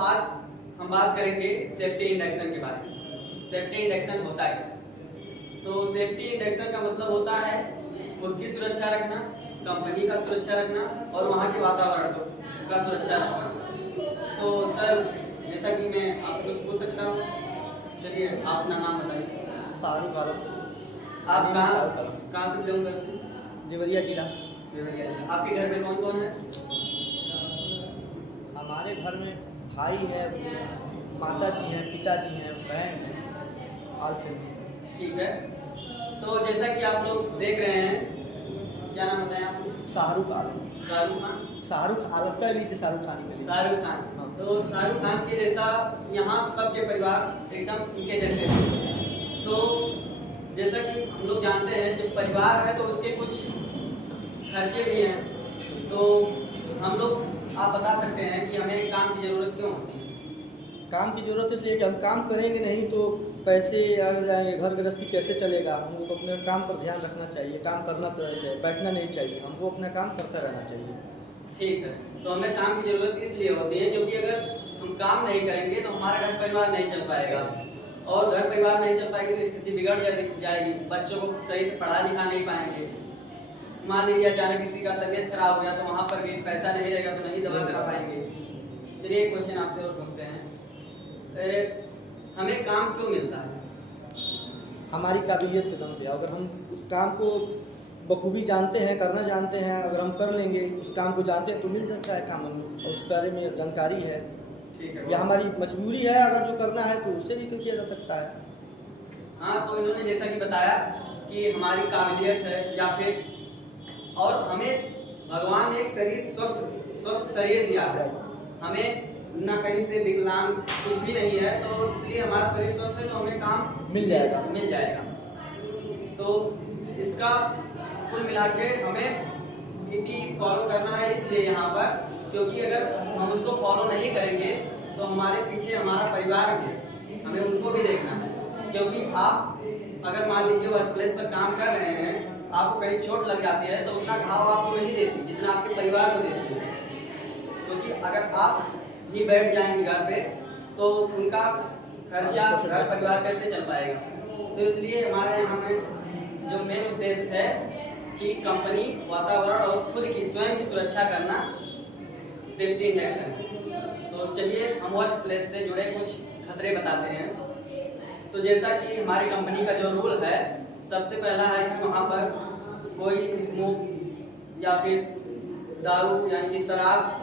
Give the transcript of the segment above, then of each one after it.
आज हम बात करेंगे सेफ्टी इंडक्शन के बारे में। सेफ्टी इंडक्शन होता है क्या? तो सेफ्टी इंडक्शन का मतलब होता है खुद की सुरक्षा रखना, कंपनी का सुरक्षा रखना और वहाँ के वातावरण का सुरक्षा रखना। तो सर, जैसा कि मैं आपसे कुछ पूछ सकता हूँ, चलिए आप अपना नाम बताइए। शाहरुख आलम। आप शाहरुख आलम, कहाँ से बिलोंग करते हैं? देवरिया जिला। देवरिया। आपके घर में कौन कौन है? हमारे घर में भाई है, माता जी हैं, पिताजी हैं, बहन है, ऑल फैमिली। ठीक है। तो जैसा कि आप लोग देख रहे हैं, क्या नाम बताएं आपको? शाहरुख आलम। शाहरुख खान। शाहरुख आलम का लीजिए, शाहरुख खान का लीजिए। शाहरुख खान। हाँ। तो शाहरुख खान के जैसा यहाँ सबके परिवार एकदम इनके जैसे हैं। तो जैसा कि हम लोग जानते हैं, जो परिवार है तो उसके कुछ खर्चे भी हैं। तो हम लोग, आप बता सकते हैं कि हमें काम की ज़रूरत क्यों होती है? काम की ज़रूरत इसलिए कि हम काम करेंगे नहीं तो पैसे आ जाएंगे, घर गृहस्थी कैसे चलेगा। हमको तो अपने काम पर ध्यान रखना चाहिए, काम करना तो चाहिए, बैठना नहीं चाहिए, हमको अपना काम करता रहना चाहिए। ठीक है। तो हमें काम की ज़रूरत इसलिए होती है क्योंकि अगर हम काम नहीं करेंगे तो हमारा घर परिवार नहीं चल पाएगा, और घर परिवार नहीं चल पाएगी तो स्थिति बिगड़ जाएगी। बच्चों को सही से पढ़ा लिखा नहीं पाएंगे। मान लीजिए अचानक किसी का तबीयत खराब हो गया तो वहाँ पर भी पैसा नहीं रहेगा तो नहीं दवा करा पाएंगे। चलिए एक क्वेश्चन आपसे और पूछते हैं, हमें काम क्यों मिलता है? हमारी काबिलियत के दम पे, अगर हम उस काम को बखूबी जानते हैं, करना जानते हैं, अगर हम कर लेंगे, उस काम को जानते हैं तो मिल सकता है काम हमें, उस बारे में जानकारी है। ठीक है। या हमारी मजबूरी है, अगर जो करना है तो उससे भी तो किया जा सकता है। हाँ, तो इन्होंने जैसा कि बताया कि हमारी काबिलियत है या फिर, और हमें भगवान ने एक स्वस्थ शरीर दिया है। हमें ना कहीं से विकलांग कुछ भी नहीं है, तो इसलिए हमारा शरीर स्वस्थ है तो हमें काम मिल जाएगा। तो इसका कुल मिला के हमें पीपी फॉलो करना है इसलिए यहाँ पर, क्योंकि अगर हम उसको फॉलो नहीं करेंगे तो हमारे पीछे हमारा परिवार भी है, हमें उनको भी देखना है। क्योंकि आप अगर मान लीजिए वर्क प्लेस पर काम कर रहे हैं, आपको कहीं चोट लग जाती है तो उतना घाव आपको नहीं देती जितना आपके परिवार को देती है। क्योंकि अगर आप ही बैठ जाएंगे घर पे तो उनका खर्चा, घर परिवार कैसे चल पाएगा? तो इसलिए हमारे यहाँ में जो मेन उद्देश्य है कि कंपनी, वातावरण और खुद की स्वयं की सुरक्षा करना सेफ्टी इंडक्शन है। तो चलिए हम वर्क प्लेस से जुड़े कुछ खतरे बताते हैं। तो जैसा कि हमारी कंपनी का जो रूल है, सबसे पहला है कि वहाँ पर कोई स्मोक या फिर दारू यानी कि शराब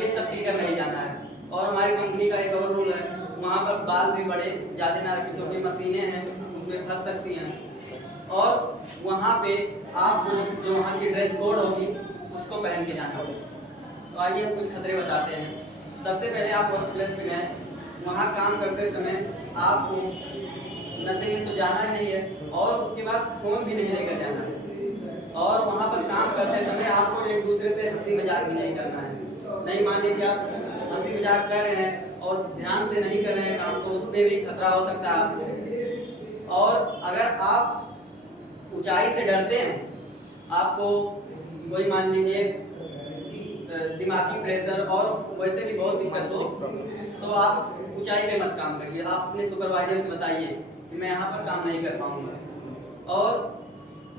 ये सब पीकर नहीं जाना है। और हमारी कंपनी का एक और रूल है, वहाँ पर बाल भी बड़े ज़्यादा ना रखें क्योंकि मशीनें हैं उसमें फंस सकती हैं। और वहाँ पे आपको जो वहाँ की ड्रेस कोड होगी उसको पहन के जाना होगा। तो आइए हम कुछ खतरे बताते हैं। सबसे पहले आप वर्क प्लेस पे गए, वहाँ काम करते समय आपको नशे में तो जाना ही नहीं है, और उसके बाद फ़ोन भी नहीं लेकर जाना है। और वहाँ पर काम करते समय आपको एक दूसरे से हंसी मजाक भी नहीं करना है। नहीं, मान लीजिए आप हंसी मजाक कर रहे हैं और ध्यान से नहीं कर रहे हैं काम, तो उसमें भी खतरा हो सकता है आपको। और अगर आप ऊंचाई से डरते हैं, आपको कोई मान लीजिए दिमागी प्रेशर और वैसे भी बहुत दिक्कत हो, तो आप ऊंचाई पे मत काम करिए। आप अपने सुपरवाइजर से बताइए कि मैं यहाँ पर काम नहीं कर पाऊँगा। और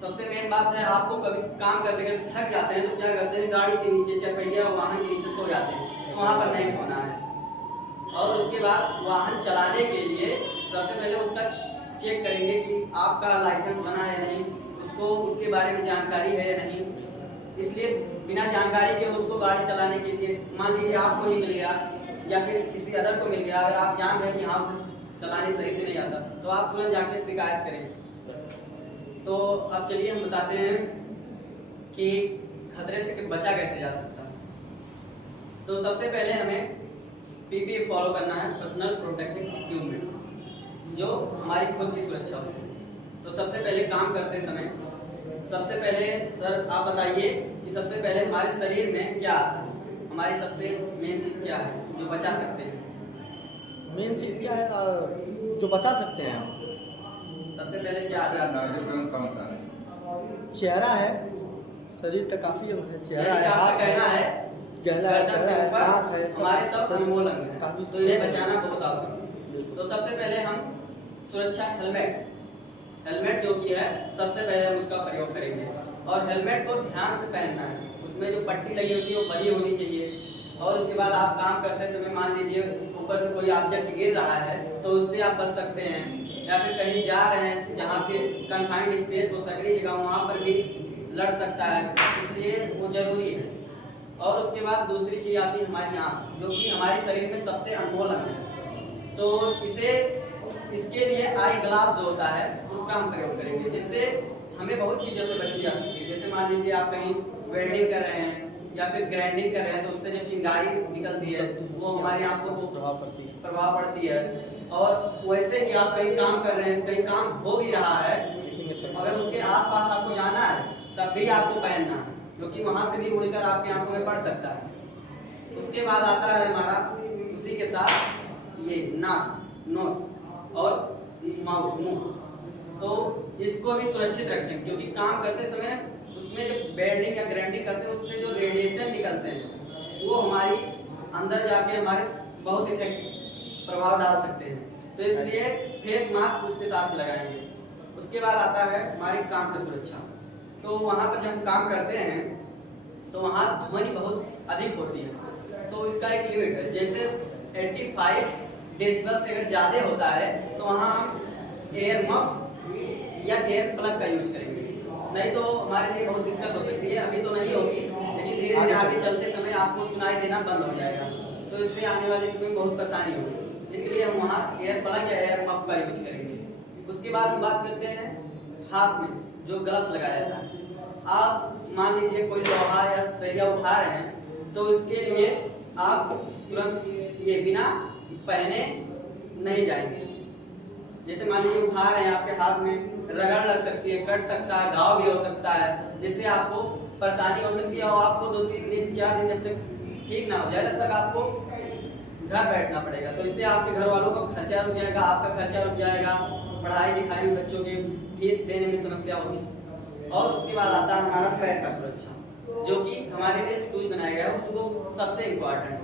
सबसे मेन बात है, आपको कभी काम करते करते थक जाते हैं तो क्या करते हैं, गाड़ी के नीचे, चरपहिया वाहन के नीचे सो जाते हैं। वहाँ पर नहीं सोना है। और उसके बाद वाहन चलाने के लिए सबसे पहले उसका चेक करेंगे कि आपका लाइसेंस बना है नहीं, उसको उसके बारे में जानकारी है या नहीं। इसलिए बिना जानकारी के उसको गाड़ी चलाने के लिए, मान लीजिए आपको ही मिल गया या फिर किसी अदर को मिल गया, अगर आप जान रहे हैं कि हाँ उसे चलाने सही से नहीं आता, तो आप तुरंत जाकर शिकायत करें। तो अब चलिए हम बताते हैं कि खतरे से बचा कैसे जा सकता है। तो सबसे पहले हमें पीपी फॉलो करना है, पर्सनल प्रोटेक्टिव इक्विपमेंट, जो हमारी खुद की सुरक्षा होती है। तो सबसे पहले काम करते समय, सबसे पहले सर आप बताइए कि सबसे पहले हमारे शरीर में क्या आता है? हमारी सबसे मेन चीज़ क्या है जो बचा सकते हैं? मेन चीज़ क्या है जो बचा सकते हैं हम? सबसे पहले क्या आता है? कौन सा है? चेहरा है, शरीर का काफ़ी अंग है, चेहरा यानी कि है, आपका हाथ कहना है गहरा है, गर्दन से चेहरा है, ऊपर आँख है, हमारे सब शरीर अनमोल अंग हैं, काफी तो इन्हें बचाना बहुत आवश्यक है। बिल्कुल। तो सबसे पहले हम सुरक्षा हेलमेट जो कि है सबसे पहले हम उसका प्रयोग करेंगे, और हेलमेट को ध्यान से पहनना है। उसमें जो पट्टी लगी होती है वो बड़ी होनी चाहिए, और उसके बाद आप काम करते समय मान लीजिए ऊपर से कोई ऑब्जेक्ट गिर रहा है तो उससे आप बच सकते हैं, या फिर कहीं जा रहे हैं जहाँ पे कन्फाइंड स्पेस हो सकती जगह वहाँ पर भी लड़ सकता है, इसलिए वो जरूरी है। और उसके बाद दूसरी चीज़ आती है हमारी आँख, जो कि हमारे शरीर में सबसे अनमोल अंग है। तो इसके लिए आई ग्लास जो होता है उसका हम प्रयोग करेंगे, जिससे हमें बहुत चीज़ों से बची जा सकती है। जैसे मान लीजिए आप कहीं वेल्डिंग कर रहे हैं या फिर ग्राइंडिंग कर रहे हैं, तो उससे जो चिंगारी निकलती है वो हमारी आँखों को प्रभाव पड़ती है। और वैसे ही आप कहीं काम कर रहे हैं, कहीं काम हो भी रहा है, अगर उसके आसपास आपको जाना है तब भी आपको पहनना है, क्योंकि वहाँ से भी उड़कर आपकी आंखों में पड़ सकता है। उसके बाद आता है हमारा उसी के साथ ये नाक, नोस और माउथ, मुंह। तो इसको भी सुरक्षित रखें, क्योंकि काम करते समय उसमें जब वेल्डिंग या ग्राइंडिंग करते हैं उससे जो रेडिएशन निकलते हैं वो हमारी अंदर जाके हमारे बहुत इफेक्ट प्रभाव डाल सकते हैं, तो इसलिए फेस मास्क उसके साथ लगाएंगे। उसके बाद आता है हमारी काम की सुरक्षा। तो वहाँ पर जब हम काम करते हैं तो वहाँ ध्वनि बहुत अधिक होती है, तो इसका एक लिमिट है। जैसे 85 डेसिबल से अगर ज़्यादा होता है तो वहाँ हम एयर मफ या एयर प्लग का यूज करेंगे, नहीं तो हमारे लिए बहुत दिक्कत हो सकती है। अभी तो नहीं होगी, लेकिन धीरे धीरे आगे चलते समय आपको सुनाई देना बंद हो जाएगा, तो इससे आने वाले समय में बहुत परेशानी होगी, इसलिए हम वहाँ एयर प्लग या एयर मफ का यूज करेंगे। उसके बाद हम बात करते हैं हाथ में जो ग्लव्स लगाया जाता है। आप मान लीजिए कोई लोहा या सरिया उठा रहे हैं तो इसके लिए आप तुरंत ये बिना पहने नहीं जाएंगे। जैसे मान लीजिए उठा रहे हैं, आपके हाथ में रगड़ लग सकती है, कट सकता है, घाव भी हो सकता है, जिससे आपको परेशानी हो सकती है, और आपको 2-3 दिन 4 दिन जब तक ठीक ना हो जाए तब तक आपको घर बैठना पड़ेगा। तो इससे आपके घर वालों का खर्चा रुक जाएगा, आपका खर्चा रुक जाएगा, पढ़ाई लिखाई में बच्चों की फीस देने में समस्या होगी। और उसके बाद आता है हमारा पैर का सुरक्षा, जो कि हमारे लिए शूज बनाया गया है, उसको सबसे इम्पोर्टेंट है।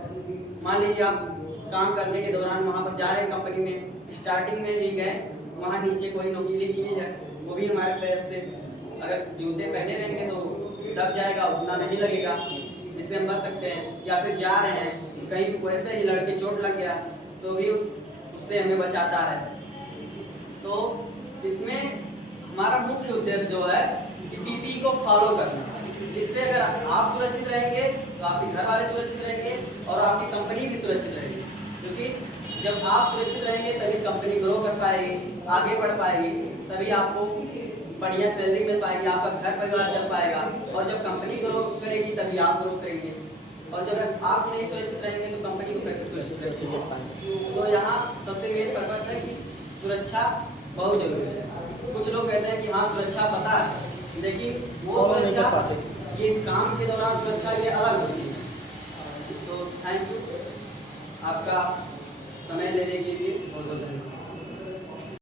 मान लीजिए आप काम करने के दौरान वहाँ पर जा रहे हैं कंपनी में, स्टार्टिंग में ही गए, वहाँ नीचे कोई नोकीली चीज़ है वो भी हमारे पैर से, अगर जूते पहने रहेंगे तो दब जाएगा, उतना नहीं लगेगा, इससे हम बच सकते हैं। या फिर जा रहे हैं कहीं वैसे ही लड़के चोट लग गया तो भी उससे हमें बचाता है। तो इसमें हमारा मुख्य उद्देश्य जो है कि पीपी को फॉलो करना, जिससे अगर आप सुरक्षित रहेंगे तो आपके घर वाले सुरक्षित रहेंगे और आपकी कंपनी भी सुरक्षित रहेगी, क्योंकि जब आप सुरक्षित रहेंगे तभी कंपनी ग्रो कर पाएगी, आगे बढ़ पाएगी, तभी आपको बढ़िया सैलरी मिल पाएगी, आपका घर परिवार चल पाएगा, और जब कंपनी ग्रो करेगी तभी आप ग्रो करेंगे। और जब आप नहीं सुरक्षित रहेंगे तो कंपनी को कैसे सुरक्षित रख पाएंगे। तो यहाँ सबसे मेन पर्पस है कि सुरक्षा बहुत जरूरी है। कुछ लोग कहते हैं कि हाँ सुरक्षा पता है, लेकिन वो सुरक्षा ये काम के दौरान सुरक्षा ये अलग होती है। तो थैंक यू आपका समय लेने के लिए, बहुत बहुत धन्यवाद।